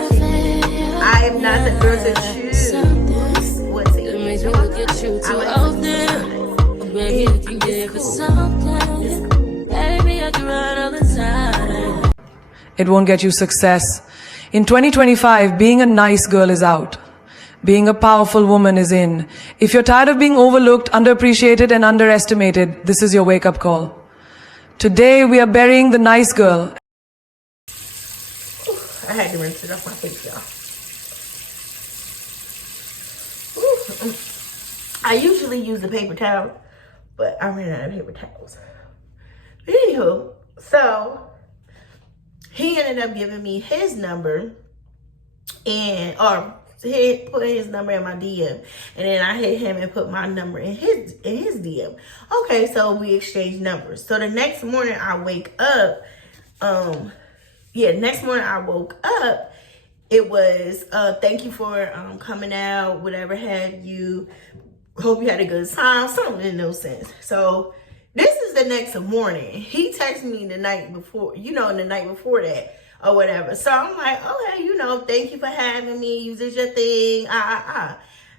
watching me. I am not the girl to choose what to eat. I like to do Baby, you can give it something. Baby, I can run all the time. It won't get you success. In 2025, being a nice girl is out. Being a powerful woman is in. If you're tired of being overlooked, underappreciated, and underestimated, this is your wake-up call. Today, we are burying the nice girl. I had to rinse it off my face, y'all. I usually use the paper towel, but I ran out of paper towels. But anywho, so he ended up giving me his number, or he put his number in my DM, and then I hit him and put my number in his DM. Okay, so we exchanged numbers. So the next morning I wake up, next morning I woke up, it was, thank you for coming out, whatever have you, hope you had a good time, something in no sense. So this is the next morning. He texted me the night before, the night before that or whatever. So I'm like, okay, thank you for having me. You did your thing.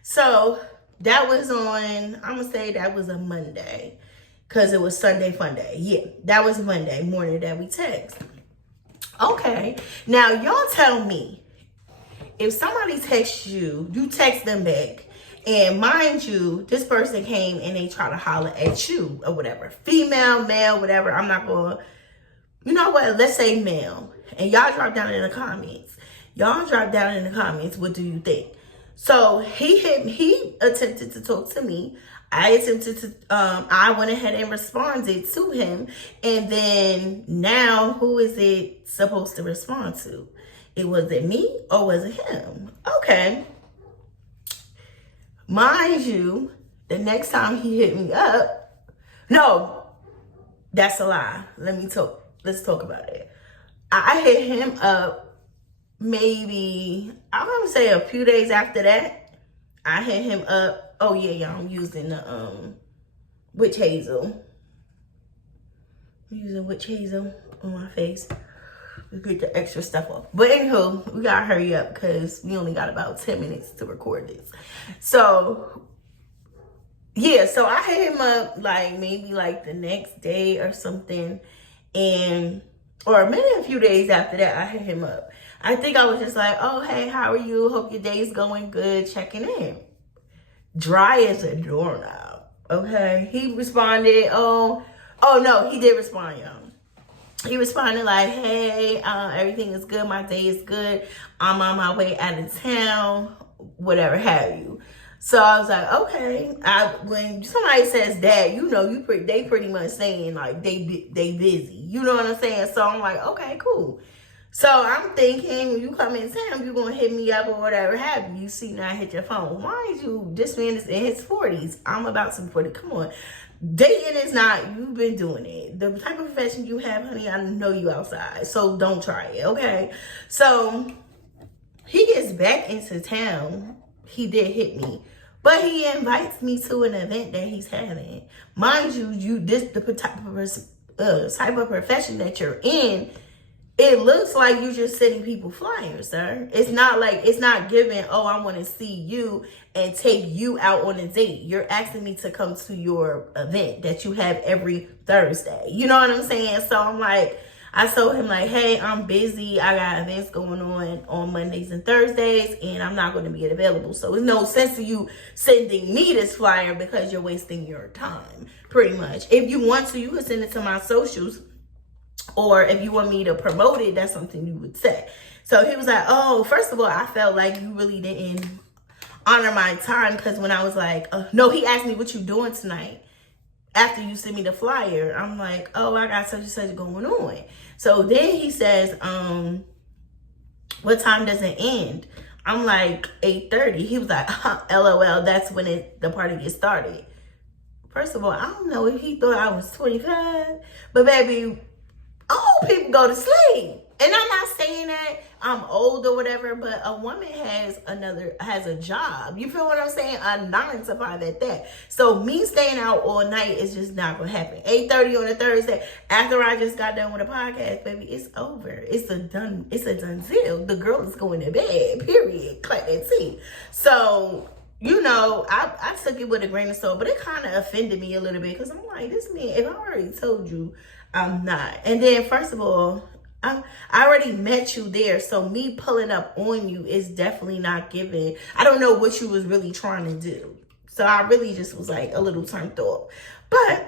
So that was on, I'm going to say that was a Monday because it was Sunday fun day. Yeah, that was Monday morning that we text. Okay, now y'all tell me, if somebody texts you, you text them back. And mind you, this person came and they try to holler at you or whatever. Female, male, whatever. I'm not going to, you know what? Let's say male. And y'all drop down in the comments. What do you think? So he attempted to talk to me. I went ahead and responded to him. And then now who is it supposed to respond to? Was it me or was it him? Okay. Mind you, the next time he hit me up, no, that's a lie. Let's talk about it. I hit him up maybe, I'm going to say a few days after that. I hit him up. Oh yeah, y'all, I'm using the witch hazel. I'm using witch hazel on my face to get the extra stuff off. But anywho, we gotta hurry up because we only got about 10 minutes to record this. So yeah, so I hit him up maybe the next day or something, or maybe a few days after that I hit him up. I think I was just like, oh hey, how are you? Hope your day's going good, checking in. Dry as a doorknob. Okay, he responded. Oh no, he did respond, y'all. He responded like, hey, everything is good. My day is good. I'm on my way out of town, whatever have you. So I was like, okay. When somebody says that, they pretty much saying like they busy. You know what I'm saying? So I'm like, okay, cool. So I'm thinking when you come in town, you're going to hit me up or whatever have you. You see now I hit your phone. Mind you, this man is in his 40s. I'm about to 40. Come on. Dating is not, you've been doing it. The type of profession you have, honey, I know you outside. So don't try it, okay? So he gets back into town. He did hit me. But he invites me to an event that he's having. Mind you, the type of profession that you're in, it looks like you're just sending people flyers, sir. It's not giving, oh, I want to see you and take you out on a date. You're asking me to come to your event that you have every Thursday. You know what I'm saying? So I'm like, I told him like, hey, I'm busy. I got events going on Mondays and Thursdays, and I'm not going to be available. So there's no sense of you sending me this flyer because you're wasting your time, pretty much. If you want to, you can send it to my socials. Or if you want me to promote it, that's something you would say. So he was like, oh, first of all, I felt like you really didn't honor my time. Because when I was like, no, he asked me what you doing tonight after you sent me the flyer. I'm like, oh, I got such and such going on. So then he says, what time does it end? I'm like, 8:30. He was like, LOL, that's when the party gets started. First of all, I don't know if he thought I was 25. But baby, old people go to sleep. and I'm not saying that I'm old or whatever, but a woman has a job. You feel what I'm saying? A 9 to 5 at that. So me staying out all night is just not gonna happen. 8:30 on a Thursday, after I just got done with a podcast, baby, it's over. It's a done deal. The girl is going to bed, period. Clap that tea. So, you know, I took it with a grain of salt, but it kind of offended me a little bit, because I'm like, this man, if I already told you I'm not. And then, first of all, I already met you there, so me pulling up on you is definitely not giving. I don't know what you was really trying to do. So I really just was like a little turned off. But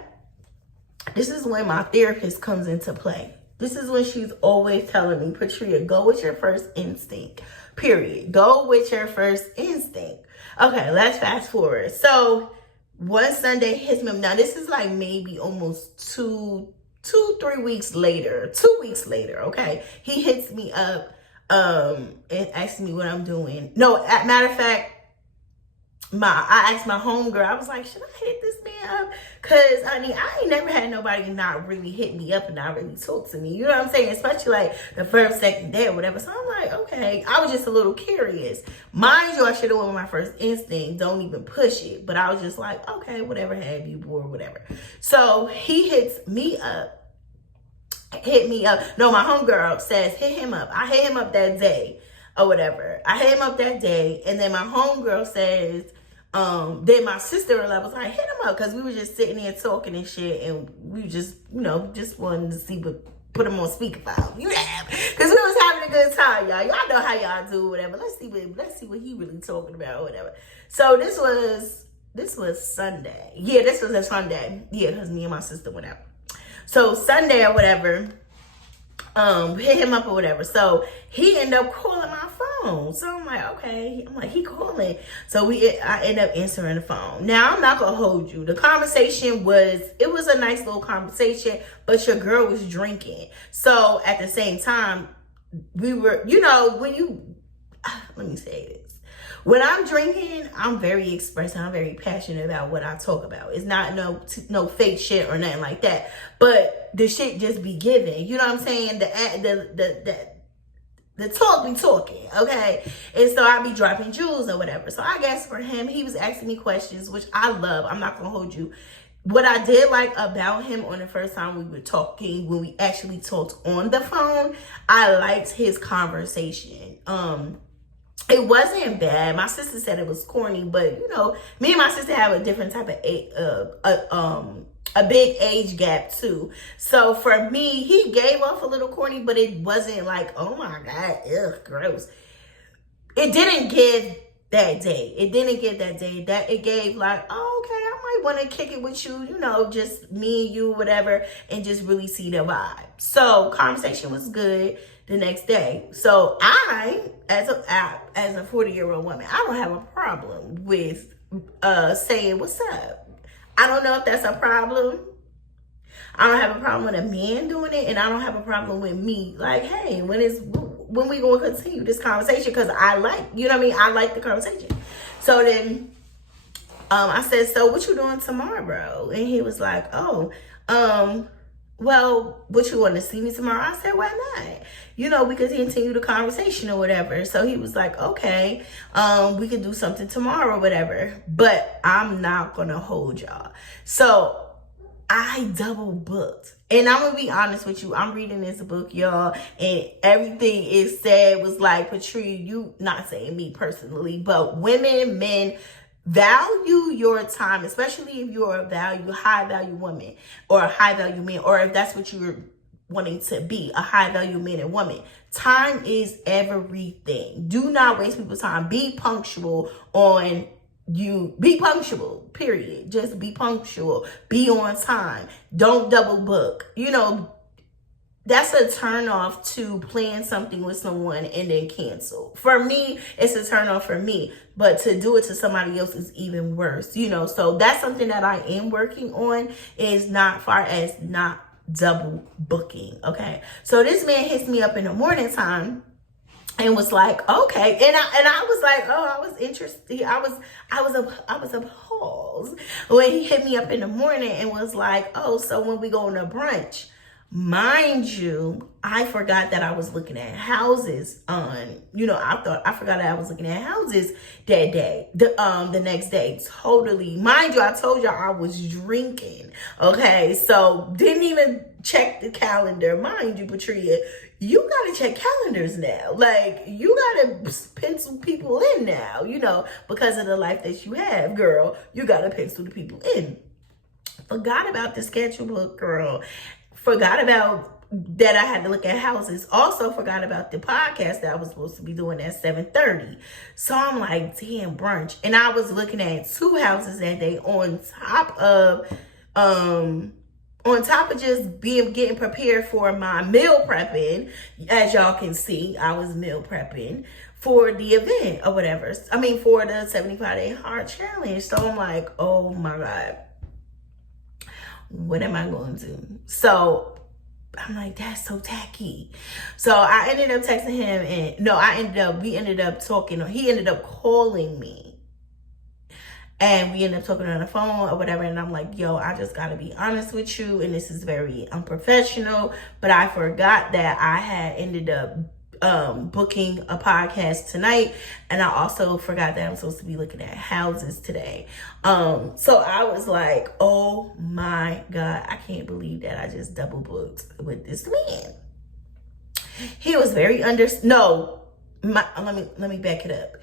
this is when my therapist comes into play. This is when she's always telling me, Patria, go with your first instinct. Period. Go with your first instinct. Okay, let's fast forward. So one Sunday hits me. Now this is like maybe almost 2 weeks later, 2 weeks later, okay? He hits me up and asks me what I'm doing. No, matter of fact, I asked my homegirl, I was like, should I hit this man up? Because, I mean, I ain't never had nobody not really hit me up and not really talk to me. You know what I'm saying? Especially like the first, second day or whatever. So I'm like, okay. I was just a little curious. Mind you, I should have went with my first instinct. Don't even push it. But I was just like, okay, whatever, have you, boy, whatever. So he hits me up. No, my homegirl says, hit him up. I hit him up that day or whatever. I hit him up that day. And then my homegirl says, then my sister-in-law was like, hit him up, because we were just sitting there talking and shit, and we just, you know, just wanted to see what, put him on speakerphone. You know, because we was having a good time, y'all. Y'all know how y'all do, whatever. Let's see what he really talking about, or whatever. So this was Sunday. Yeah, this was a Sunday. Yeah, because me and my sister went out. So Sunday or whatever, hit him up or whatever. So he ended up calling my phone. So I'm like, okay. I'm like, he calling. So I end up answering the phone. Now, I'm not going to hold you. The conversation was a nice little conversation, but your girl was drinking. So at the same time, we were, you know, let me say this. When I'm drinking, I'm very expressive. I'm very passionate about what I talk about. It's not no fake shit or nothing like that. But the shit just be given. You know what I'm saying? The talk be talking, okay? And so I be dropping jewels or whatever. So I guess for him, he was asking me questions, which I love. I'm not gonna hold you. What I did like about him on the first time we were talking, when we actually talked on the phone, I liked his conversation. It wasn't bad. My sister said it was corny, but you know, me and my sister have a different type of a big age gap too. So for me, he gave off a little corny, but it wasn't like, oh my God, ugh, gross. It didn't give that day. It didn't give that day. That it gave like, oh, okay, I might want to kick it with you, you know, just me and you, whatever, and just really see the vibe. So conversation was good the next day. So I, as a 40-year-old woman, I don't have a problem with saying what's up. I don't know if that's a problem. I don't have a problem with a man doing it, and I don't have a problem with me like, hey, when we going to continue this conversation, because I like, you know what I mean? I like the conversation. So then I said, so what you doing tomorrow? And he was like, oh, well, what, you want to see me tomorrow? I said, why not? You know, we could continue the conversation or whatever. So he was like, okay, we could do something tomorrow or whatever. But I'm not going to hold y'all. So I double booked. And I'm going to be honest with you. I'm reading this book, y'all. And everything it said was like, Patria, you, not saying me personally, but women, men, value your time, especially if you're a high value woman or a high value man, or if that's what you're wanting to be, a high value man and woman. Time is everything. Do not waste people's time. Be punctual on you. Be punctual, period. Just be punctual. Be on time. Don't double book. You know, that's a turn off to plan something with someone and then cancel. For me, it's a turn off for me, but to do it to somebody else is even worse, you know? So that's something that I am working on, is not far as not double booking. Okay. So this man hits me up in the morning time and was like, okay. And I was like, oh, I was interested. I was appalled when he hit me up in the morning and was like, oh, so when we go on a brunch, Mind you, I forgot that I was looking at houses on, I forgot that I was looking at houses that day, the next day. Totally. Mind you, I told y'all I was drinking. Okay. So didn't even check the calendar. Mind you, Patria, you gotta check calendars now. Like, you gotta pencil people in now, because of the life that you have, girl. You gotta pencil the people in. Forgot about the schedule book, girl. Forgot about that I had to look at houses. Also forgot about the podcast that I was supposed to be doing at 7:30. So I'm like, damn, brunch. And I was looking at 2 houses that day on top of just getting prepared for my meal prepping. As y'all can see, I was meal prepping for the event or whatever. I mean, for the 75-day hard challenge. So I'm like, oh my God, what am I going to do? So I'm like, that's so tacky. So I ended up texting him, and we ended up talking, or he ended up calling me, and we ended up talking on the phone or whatever. And I'm like, yo, I just gotta be honest with you, and this is very unprofessional, but I forgot that I had ended up booking a podcast tonight, and I also forgot that I'm supposed to be looking at houses today. So I was like, oh my God, I can't believe that I just double booked with this man. He was very let me back it up.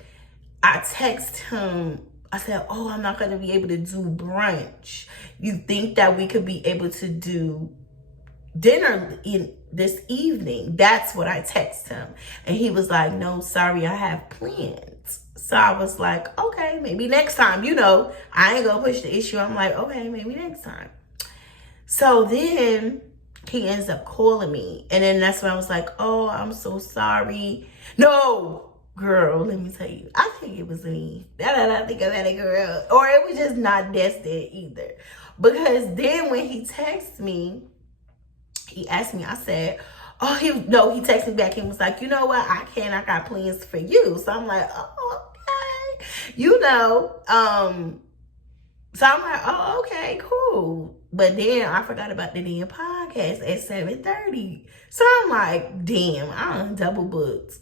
I text him. I said, oh, I'm not going to be able to do brunch. You think that we could be able to do dinner in this evening? That's what I text him. And he was like, no, sorry, I have plans. So I was like, okay, maybe next time. I ain't gonna push the issue. I'm like, okay, maybe next time. So then he ends up calling me, and then that's when I was like, oh, I'm so sorry. No, girl, let me tell you, I think it was me. I think I had a girl, or it was just not destined either. Because then when he texted me, he asked me, I said, he texted me back and was like, you know what? I got plans for you. So I'm like, oh, okay. So I'm like, oh, okay, cool. But then I forgot about the damn podcast at 7:30. So I'm like, damn, I done double booked.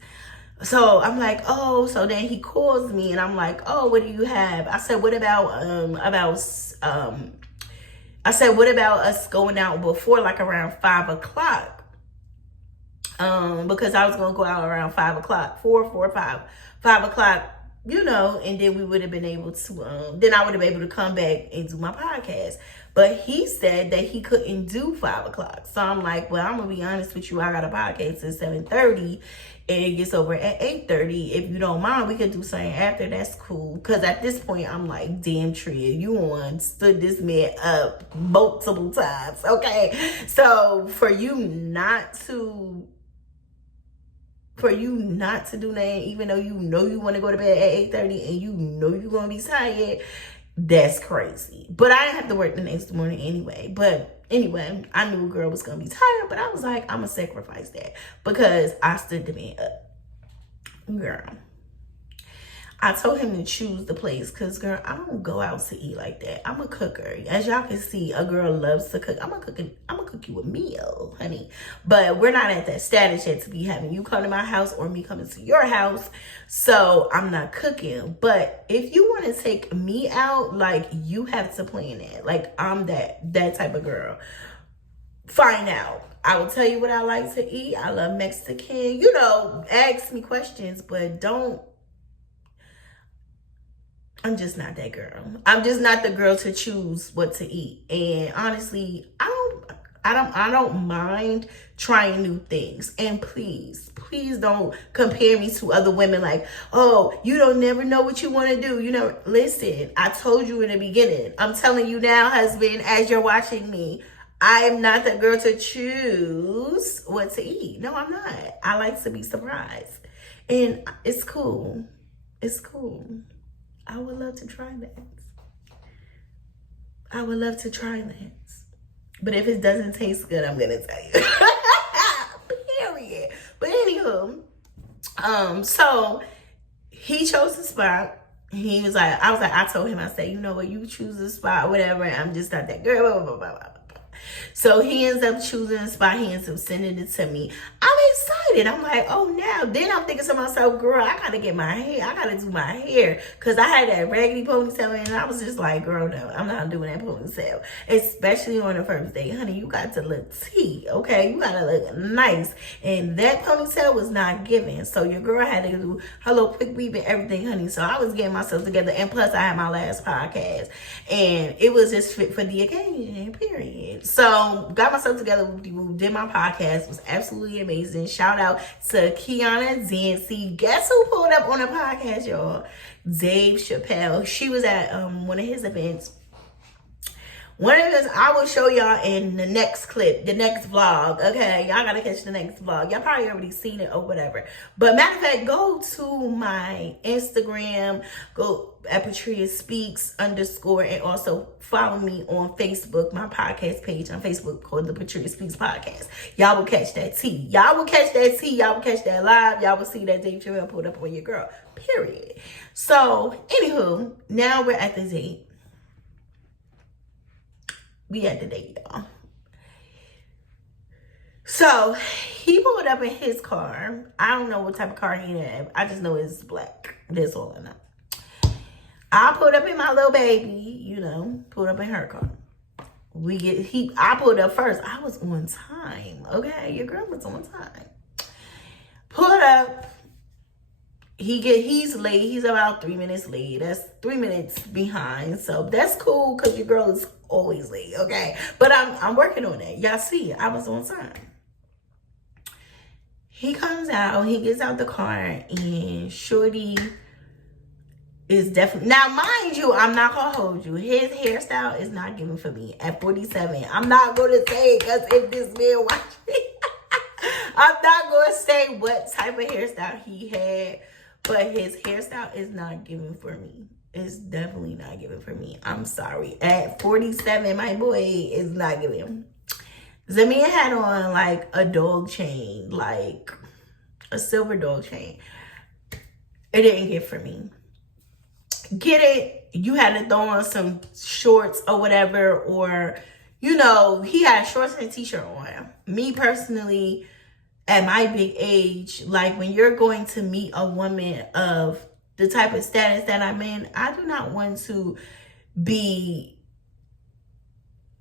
So I'm like, oh, so then he calls me and I'm like, oh, what do you have? I said, what about us going out before, like around 5 o'clock? Because I was going to go out around 5 o'clock, 5 o'clock, and then we would have been able to, then I would have been able to come back and do my podcast. But he said that he couldn't do 5 o'clock. So I'm like, well, I'm going to be honest with you. I got a podcast at 7:30 and it gets over at 8:30. If you don't mind, we could do something after. That's cool. Because at this point, I'm like, damn, Tria, you stood this man up multiple times. Okay. So for you not to do that, even though you want to go to bed at 8:30 and you're going to be tired, that's crazy. But I didn't have to work the next morning anyway. But anyway, I knew a girl was going to be tired, but I was like, I'm going to sacrifice that because I stood the man up. Girl, I told him to choose the place because, girl, I don't go out to eat like that. I'm a cooker. As y'all can see, a girl loves to cook. I'm gonna cook you a meal, honey. But we're not at that status yet to be having you come to my house or me coming to your house. So I'm not cooking. But if you want to take me out, like, you have to plan that. Like, I'm that type of girl. Find out. I will tell you what I like to eat. I love Mexican. Ask me questions, but don't. I'm just not that girl. I'm just not the girl to choose what to eat. And honestly, I don't mind trying new things. And please don't compare me to other women like, oh, you don't never know what you want to do. Listen, I told you in the beginning. I'm telling you now, husband, as you're watching me, I am not the girl to choose what to eat. No, I'm not. I like to be surprised. And it's cool. It's cool. I would love to try that. But if it doesn't taste good, I'm gonna tell you. Period. But anywho, so he chose the spot. I told him, I said, you know what, you choose the spot, whatever. I'm just not that girl. Blah, blah, blah, blah. So he ends up choosing a spot. He ends up sending it to me. I'm excited. I'm like, oh, now. Then I'm thinking to myself, girl, I got to get my hair. I got to do my hair. Because I had that raggedy ponytail and I was just like, girl, no, I'm not doing that ponytail. Especially on the first day. Honey, you got to look tea, okay? You got to look nice. And that ponytail was not given. So your girl had to do her little quick weave and everything, honey. So I was getting myself together. And plus, I had my last podcast. And it was just fit for the occasion, period. So got myself together, did my podcast. It was absolutely amazing. Shout out to Kiana Dancy. Guess who pulled up on the podcast, y'all? Dave Chappelle. She was at one of his events. One of his, I will show y'all in the next clip, the next vlog. Okay, y'all gotta catch the next vlog. Y'all probably already seen it or whatever. But matter of fact, go to my Instagram, go at Patria Speaks _ and also follow me on Facebook, my podcast page on Facebook called the Patria Speaks Podcast. Y'all will catch that tea. Y'all will catch that tea. Y'all will catch that live. Y'all will see that Dave Chappelle pulled up on your girl. Period. So, anywho, now we're at the date. We at the date, y'all. So he pulled up in his car. I don't know what type of car he had. I just know it's black. That's all I know. I pulled up in my little baby, pulled up in her car. I pulled up first. I was on time. Okay, your girl was on time. Pulled up. He's late. He's about 3 minutes late. That's 3 minutes behind. So that's cool because your girl is always late, okay? But I'm working on it. Y'all see, I was on time. He comes out, he gets out the car, and Shorty is definitely, now mind you, I'm not gonna hold you. His hairstyle is not giving for me at 47. I'm not gonna say, because if this man watch me, I'm not gonna say what type of hairstyle he had, but his hairstyle is not giving for me. It's definitely not giving for me. I'm sorry. At 47, my boy is not giving. Zamia had on like a dog chain, like a silver dog chain. It didn't get for me. Get it? You had to throw on some shorts or whatever, or, he had shorts and a t-shirt on. Me personally, at my big age, like when you're going to meet a woman of the type of status that I'm in, I do not want to be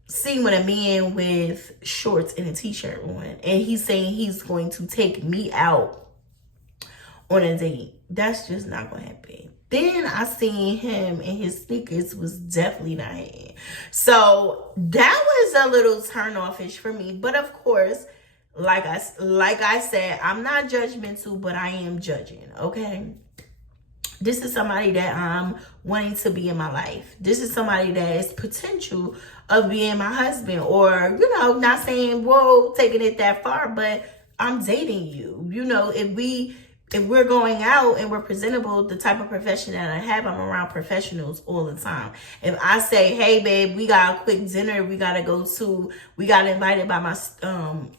seen with a man with shorts and a t-shirt on. And he's saying he's going to take me out on a date. That's just not going to happen. Then I seen him and his sneakers was definitely not hitting. So that was a little turn-off-ish for me. But of course, like I said, I'm not judgmental, but I am judging, okay? This is somebody that I'm wanting to be in my life. This is somebody that is potential of being my husband, or, not saying, whoa, taking it that far, but I'm dating you. If we're going out and we're presentable, the type of profession that I have, I'm around professionals all the time. If I say, hey, babe, we got a quick dinner, we got invited by my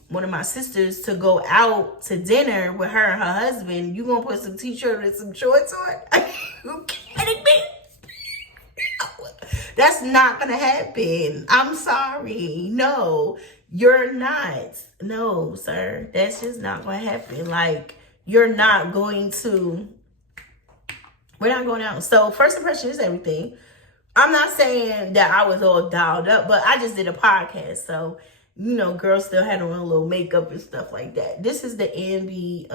one of my sisters to go out to dinner with her and her husband, you gonna put some t-shirt and some shorts on? Are you kidding me? That's not gonna happen. I'm sorry. No, you're not. No, sir. That's just not gonna happen. Like, we're not going out. So first impression is everything. I'm not saying that I was all dialed up, but I just did a podcast. So, girls still had on a little makeup and stuff like that. This is the Ambi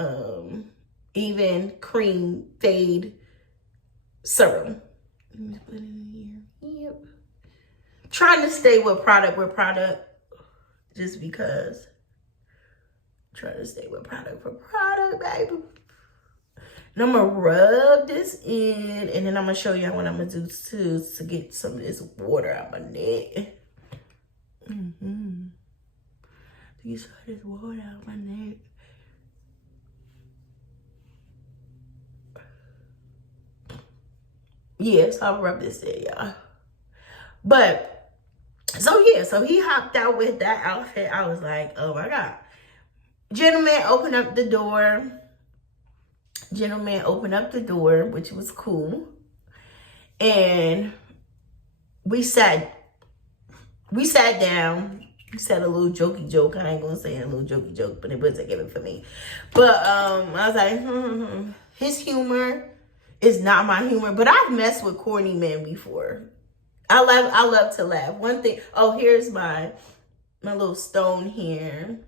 Even Cream Fade Serum. Let me put it in here. Yep. Trying to stay with product just because. Trying to stay with product, baby. And I'm going to rub this in. And then I'm going to show you what I'm going to do too to get some of this water out my neck. You saw this water out my neck. Yes, I'll rub this in, y'all. But, so he hopped out with that outfit. I was like, oh my God. Gentleman opened up the door, which was cool. And we sat down. He said a little jokey joke. I ain't gonna say a little jokey joke, but it wasn't given for me. But I was like, his humor is not my humor. But I've messed with corny men before. I love to laugh. One thing. Oh, here's my little stone here.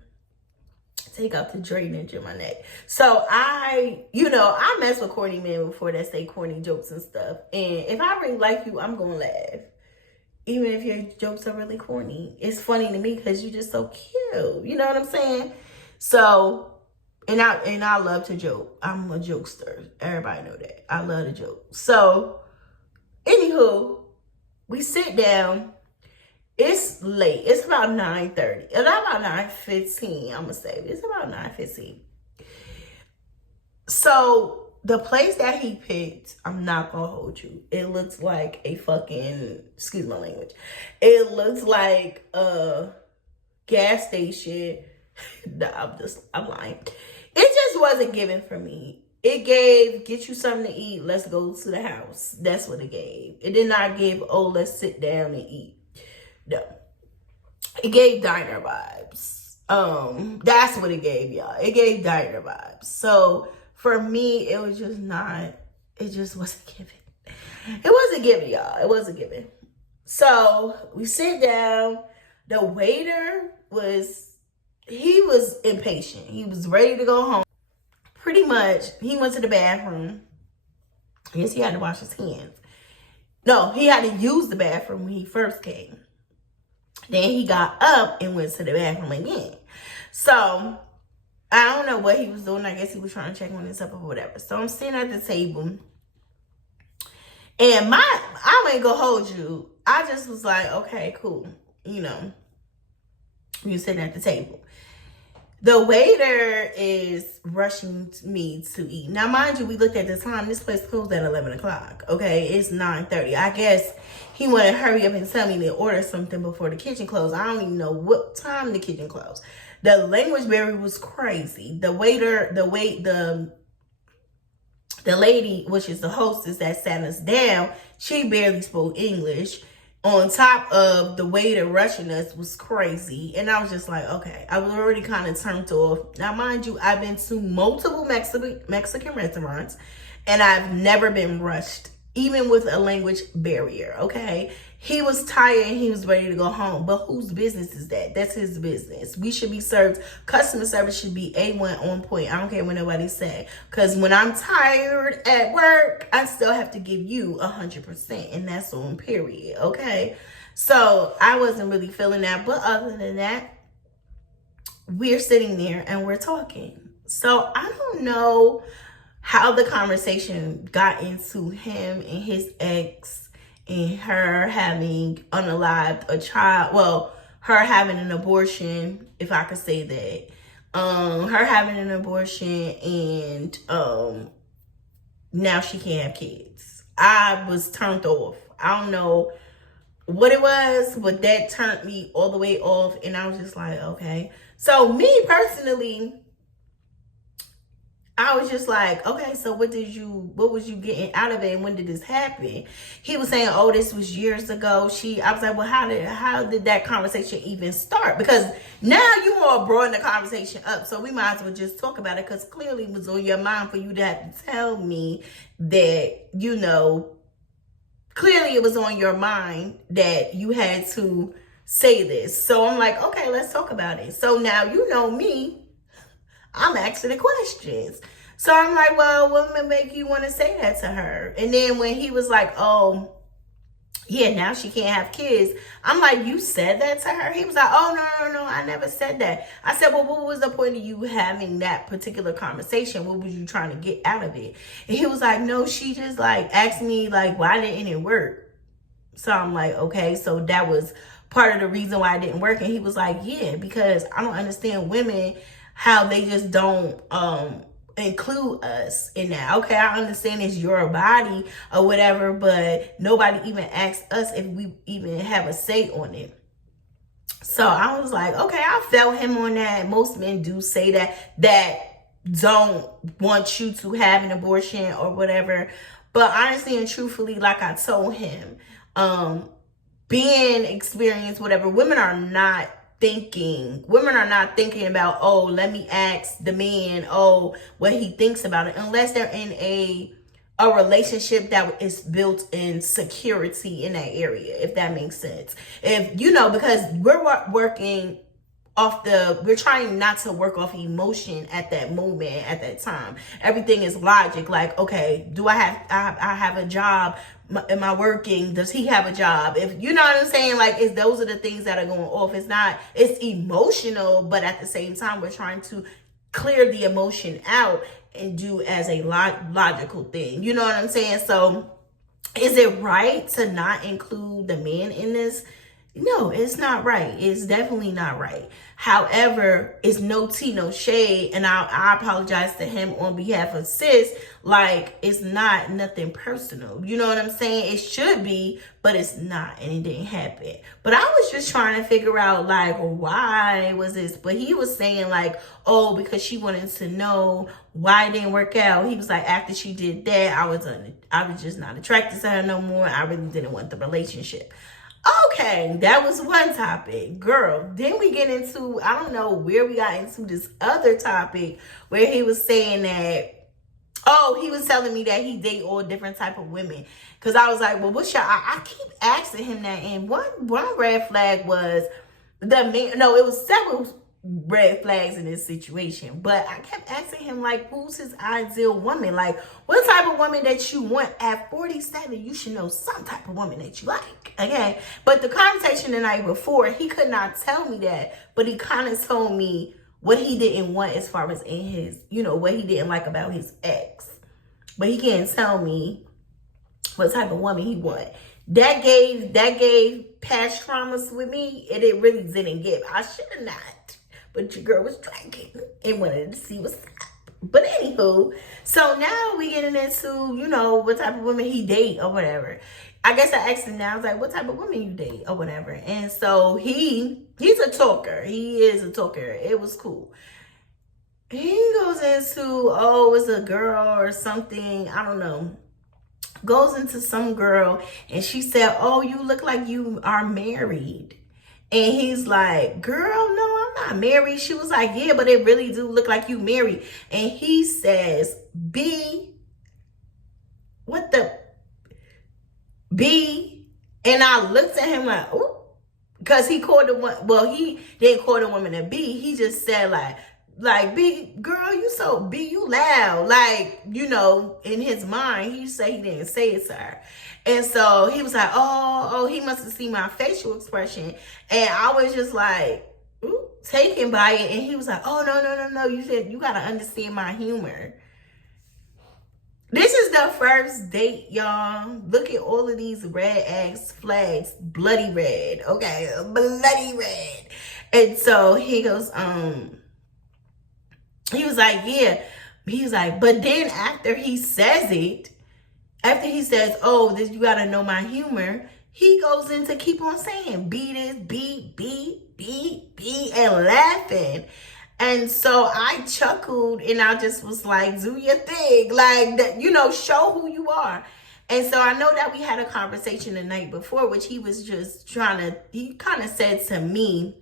Take out the drainage in my neck. So I mess with corny men before that say corny jokes and stuff. And if I really like you, I'm gonna laugh. Even if your jokes are really corny. It's funny to me because you're just so cute. You know what I'm saying? So, and I love to joke. I'm a jokester. Everybody know that. I love to joke. So, anywho, we sit down. It's late. It's about 9:30. It's about 9:15, I'm going to say. It's about 9:15. So, the place that he picked, I'm not going to hold you. It looks like a fucking, excuse my language. It looks like a gas station. Nah, I'm lying. It just wasn't given for me. It gave, get you something to eat, let's go to the house. That's what it gave. It did not give, oh, let's sit down and eat. No. It gave diner vibes. That's what it gave, y'all. It gave diner vibes. So, for me, it was just not, it just wasn't given. It wasn't given, y'all. It wasn't given. So, we sit down. The waiter he was impatient. He was ready to go home. Pretty much, he went to the bathroom. I guess he had to wash his hands. No, he had to use the bathroom when he first came. Then he got up and went to the bathroom again. So, I don't know what he was doing. I guess he was trying to check on himself or whatever. So I'm sitting at the table. And I ain't gonna hold you. I just was like, okay, cool. You know, you sitting at the table. The waiter is rushing me to eat. Now, mind you, we looked at the time. This place closed at 11 o'clock. Okay, it's 9:30. I guess he wanted to hurry up and tell me to order something before the kitchen closed. I don't even know what time the kitchen closed. The language barrier was crazy. The waiter, the lady, which is the hostess that sat us down, she barely spoke English. On top of the waiter rushing us was crazy. And I was just like, okay, I was already kind of turned off. Now, mind you, I've been to multiple Mexican restaurants and I've never been rushed, even with a language barrier, okay? He was tired and he was ready to go home. But whose business is that? That's his business. We should be served. Customer service should be A1 on point. I don't care what nobody say. Because when I'm tired at work, I still have to give you 100%. And that's on period, okay? So I wasn't really feeling that. But other than that, we're sitting there and we're talking. So I don't know how the conversation got into him and his ex and her having unalived a child. Well, her having an abortion, if I could say that. Her having an abortion and now she can't have kids. I was turned off. I don't know what it was, but that turned me all the way off. And I was just like, okay. So me personally, I was just like, okay, so what was you getting out of it and when did this happen? He was saying, oh, this was years ago. I was like, well, how did that conversation even start? Because now you all brought the conversation up, so we might as well just talk about it because clearly it was on your mind for you to have to tell me that, you know, clearly it was on your mind that you had to say this. So I'm like, okay, let's talk about it. So now you know me. I'm asking the questions. So I'm like, well, what would make you want to say that to her? And then when he was like, oh, yeah, now she can't have kids. I'm like, you said that to her? He was like, oh, no, I never said that. I said, well, what was the point of you having that particular conversation? What was you trying to get out of it? And he was like, no, she just like asked me like, why didn't it work? So I'm like, okay, so that was part of the reason why it didn't work. And he was like, yeah, because I don't understand women, how they just don't include us in that. Okay, I understand it's your body or whatever, but nobody even asked us if we even have a say on it. So I was like, okay, I felt him on that. Most men do say that don't want you to have an abortion or whatever. But honestly and truthfully, like I told him, being experienced, whatever, women are not women are not thinking about, oh, let me ask the man, oh, what he thinks about it, unless they're in a relationship that is built in security in that area, if that makes sense. If, because we're working we're trying not to work off emotion at that moment, at that time. Everything is logic. Like, okay, do I have a job? Am I working? Does he have a job? If you know what I'm saying, like, those are the things that are going off. It's emotional, but at the same time, we're trying to clear the emotion out and do as a logical thing. You know what I'm saying? So is it right to not include the man in this? No, it's not right. It's definitely not right. However, it's no tea, no shade. And I apologize to him on behalf of sis. Like, it's not nothing personal. You know what I'm saying? It should be, but it's not. And it didn't happen. But I was just trying to figure out, like, why was this? But he was saying, like, oh, because she wanted to know why it didn't work out. He was like, after she did that, I was just not attracted to her no more. I really didn't want the relationship. Okay, that was one topic. Girl, then we get into, I don't know where we got into this other topic where he was saying that, he was telling me that he date all different type of women. Because I was like, well, what's I keep asking him that. And one red flag was the man. No, it was several red flags in this situation. But I kept asking him, like, who's his ideal woman? Like, what type of woman that you want at 47? You should know some type of woman that you like. Okay. But the conversation the night before, he could not tell me that. But he kind of told me what he didn't want as far as in his, what he didn't like about his ex. But he can't tell me what type of woman he want. That gave past traumas with me, and it really didn't give. I should have not. But your girl was drinking and wanted to see what's up. But anywho, so now we getting into, what type of women he date or whatever. I guess I asked him now, I was like, what type of women you date or whatever. And so he's a talker. He is a talker. It was cool. He goes into, it's a girl or something. I don't know. Goes into some girl and she said, oh, you look like you are married. And he's like, girl, no, I'm not married. She was like, yeah, but it really do look like you married. And he says, what the B? And I looked at him like, ooh, because he called the one, well, he didn't call the woman a B. He just said like, B, girl, you loud. Like, in his mind, he said he didn't say it to her. And so he was like, oh, he must have seen my facial expression. And I was just like, ooh, taken by it. And he was like, oh, no. You said you got to understand my humor. This is the first date, y'all. Look at all of these red ass flags. Bloody red. Okay, bloody red. And so he goes, he was like, yeah. He was like, but then after he says, oh, you got to know my humor, he goes in to keep on saying, be this, be, and laughing. And so I chuckled and I just was like, do your thing. Like, show who you are. And so I know that we had a conversation the night before, which he was just he kind of said to me,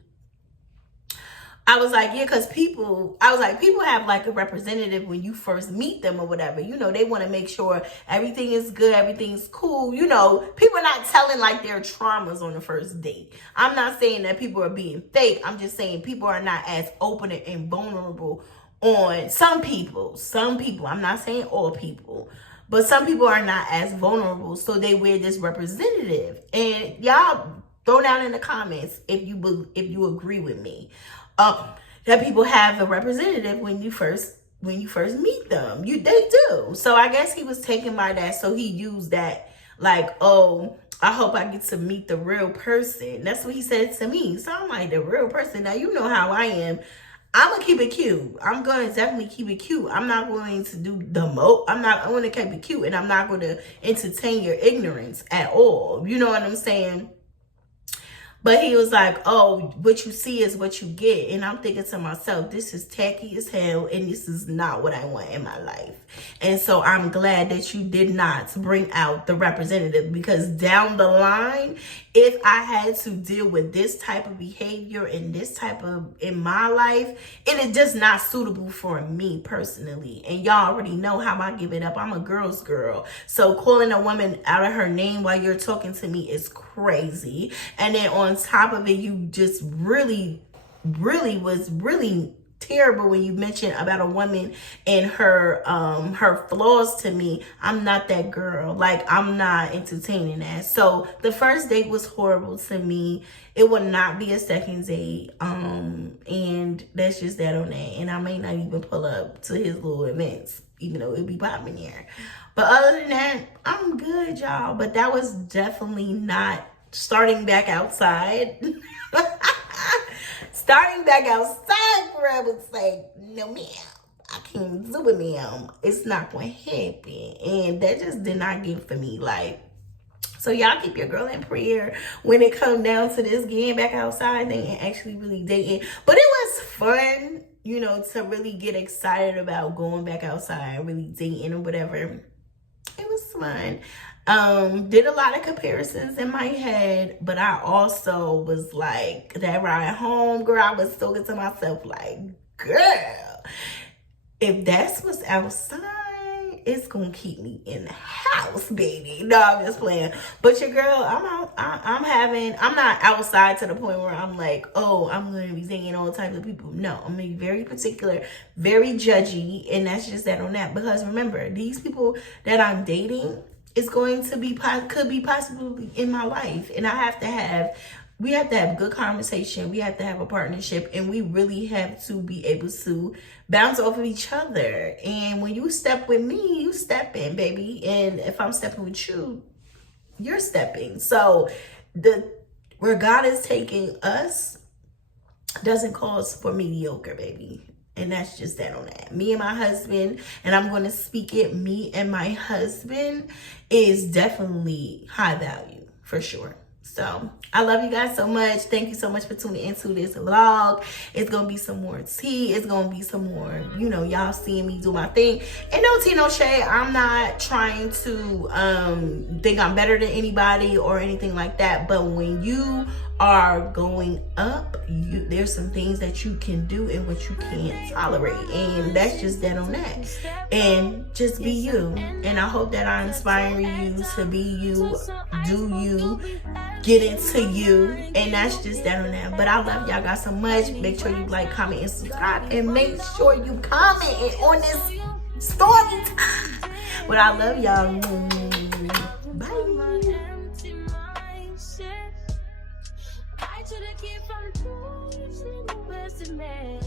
I was like, yeah, because people have like a representative when you first meet them or whatever. They want to make sure everything is good, everything's cool. People are not telling like their traumas on the first date. I'm not saying that people are being fake. I'm just saying people are not as open and vulnerable on some people. I'm not saying all people, but some people are not as vulnerable. So they wear this representative. And y'all throw down in the comments if you agree with me. That people have a representative when you first meet them. They do. So I guess he was taken by that. So he used that like, oh, I hope I get to meet the real person. That's what he said to me. So I'm like, the real person. Now you know how I am. I'm gonna keep it cute. I'm gonna definitely keep it cute. I'm not going to do the I want to keep it cute, and I'm not going to entertain your ignorance at all. You know what I'm saying? But he was like, oh, what you see is what you get. And I'm thinking to myself, this is tacky as hell, and this is not what I want in my life. And so I'm glad that you did not bring out the representative, because down the line, if I had to deal with this type of behavior and this type of in my life, it is just not suitable for me personally. And y'all already know how I give it up. I'm a girl's girl. So calling a woman out of her name while you're talking to me is crazy. And then on top of it, you just really was terrible when you mentioned about a woman and her flaws to me. I'm not that girl. Like, I'm not entertaining that. So the first date was horrible to me. It would not be a second date. And that's just that on that. And I may not even pull up to his little events, even though it'd be popping here. But other than that, I'm good, y'all. But that was definitely not starting back outside. Starting back outside, where I would say, no, ma'am, I can't do it, ma'am. It's not going to happen. And that just did not get for me. Like, so y'all keep your girl in prayer when it comes down to this getting back outside thing and actually really dating. But it was fun, you know, to really get excited about going back outside and really dating or whatever. It was fun. Did a lot of comparisons in my head, but I also was like, that ride home, girl, I was talking to myself like, girl, if that's what's outside, it's gonna keep me in the house, baby. No, I'm just playing. But your girl, I'm not outside to the point where I'm like, oh, I'm gonna be dating all types of people. No, I'm gonna be very particular, very judgy, and that's just that on that. Because remember, these people that I'm dating is going to be, could be possibly in my life. And we have to have good conversation. We have to have a partnership, and we really have to be able to bounce off of each other. And when you step with me, you step in, baby. And if I'm stepping with you, you're stepping. So where God is taking us doesn't cause for mediocre, baby. And that's just that on that. Me and my husband, and I'm going to speak it, me and my husband is definitely high value for sure. So I love you guys so much. Thank you so much for tuning into this vlog. It's going to be some more tea. It's going to be some more, you know, y'all seeing me do my thing. And no tea, no shade. I'm not trying to think I'm better than anybody or anything like that. But when you are going up, there's some things that you can do and what you can't tolerate, and that's just that on that. And just be you. And I hope that I'm inspiring you to be you, do you, get into you, and that's just that on that. But I love y'all guys so much. Make sure you like, comment, and subscribe, and make sure you comment on this story time. But I love y'all. Bye. To the kid from the man.